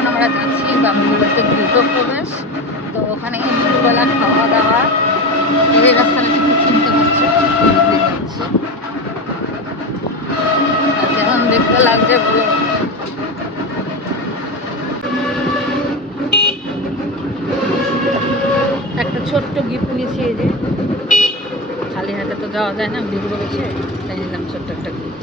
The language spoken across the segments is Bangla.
এখন আমরা যাচ্ছি বাবুগুলোতে দ্রুত প্রবেশ। তো ওখানে দুপুরবেলা খাওয়া দাওয়া এই রাস্তাটা ঠিক চিনতে পারছে যেমন দেখতে লাগছে পুরো। একটা ছোট্ট গিফট নিয়েছি এই যে। খালি হাতে তো যাওয়া যায় না ভিড় বেশি তাই নিলাম ছোট্ট একটা গিফট।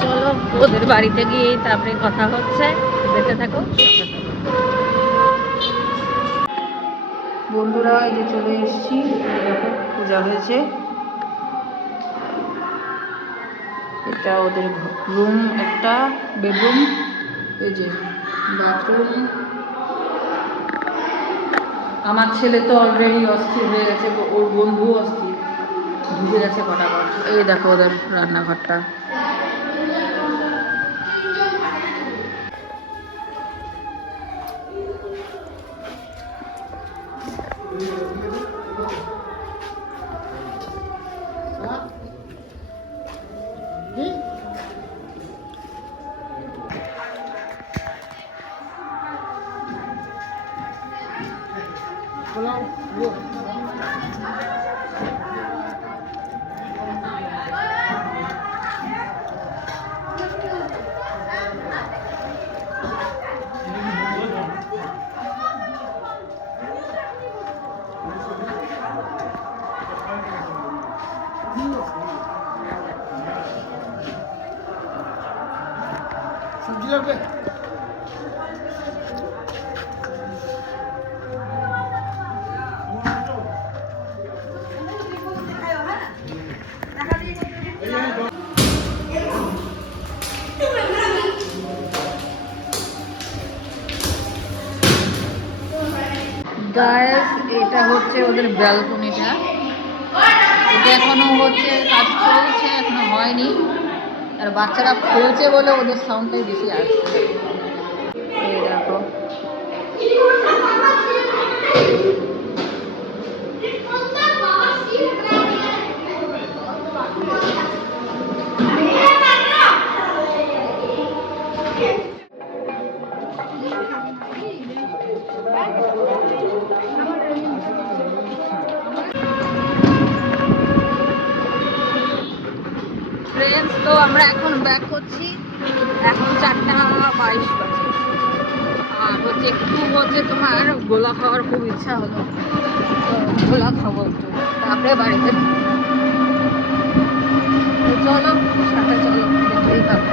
চলো, ওদের বাড়িতে গিয়ে তারপরে কথা হচ্ছে। দেখতে থাকো বন্ধুরা, এই যে চলে এসেছি। দেখো, পূজা হয়েছে। এটা ওদের রুম একটা বেডরুম এই যে বাথরুম আমার ছেলে তো অলরেডি অস্থির হয়ে গেছে ওর বন্ধু অস্থির। ঢুকে গেছে ফটাফট। এই দেখো ওদের রান্নাঘরটা। 手机要贵。গায়েস, এটা হচ্ছে ওদের ব্যালকনিটা। এটা এখনও হচ্ছে কাজ চলছে, এখনও হয়নি। আর বাচ্চারা খেলছে বলে ওদের সাউন্ডটাই বেশি আসছে। এই দেখো। ফ্রেন্ডস তো আমরা এখন ব্যাক করছি। এখন চারটা বাইশ বাজে। আর হচ্ছে একটু হচ্ছে তোমার গোলা খাওয়ার খুব ইচ্ছা হলো। গোলা খাব একটু। তারপরে বাড়িতে চলো, সাথে চলো, দেখতেই পাবো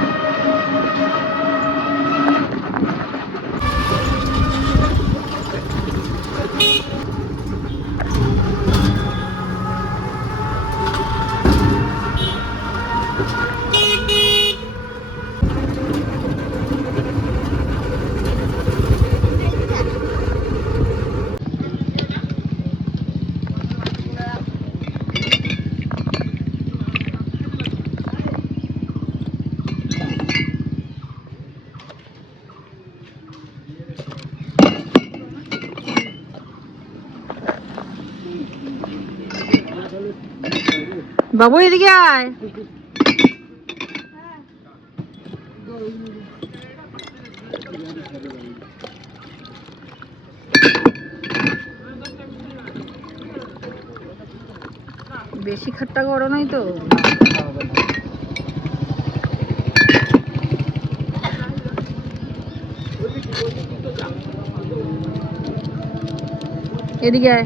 বাবু এদিকে আয়। বেশি খাট্টা করো নাই তো। এদিকে আয়।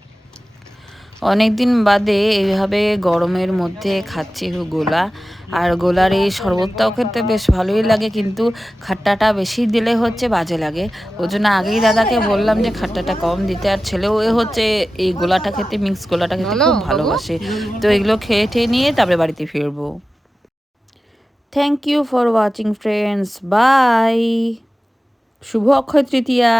অনেক দিন বাদে এইভাবে গরমের মধ্যে খাচ্ছি গোলা। আর গোলার এই শরবতটাও খেতে বেশ ভালোই লাগে কিন্তু খাট্টাটা বেশি দিলে হচ্ছে বাজে লাগে। ওই জন্য আগেই দাদাকে বললাম যে খাট্টাটা কম দিতে আর ছেলেও এ হচ্ছে এই গোলাটা খেতে মিক্স গোলাটা খেতে খুব ভালোবাসে। তো এগুলো খেয়ে ঠেয়ে নিয়ে তারপরে বাড়িতে ফিরবো। Thank you for watching friends bye Shubho Akshaya Tritiya.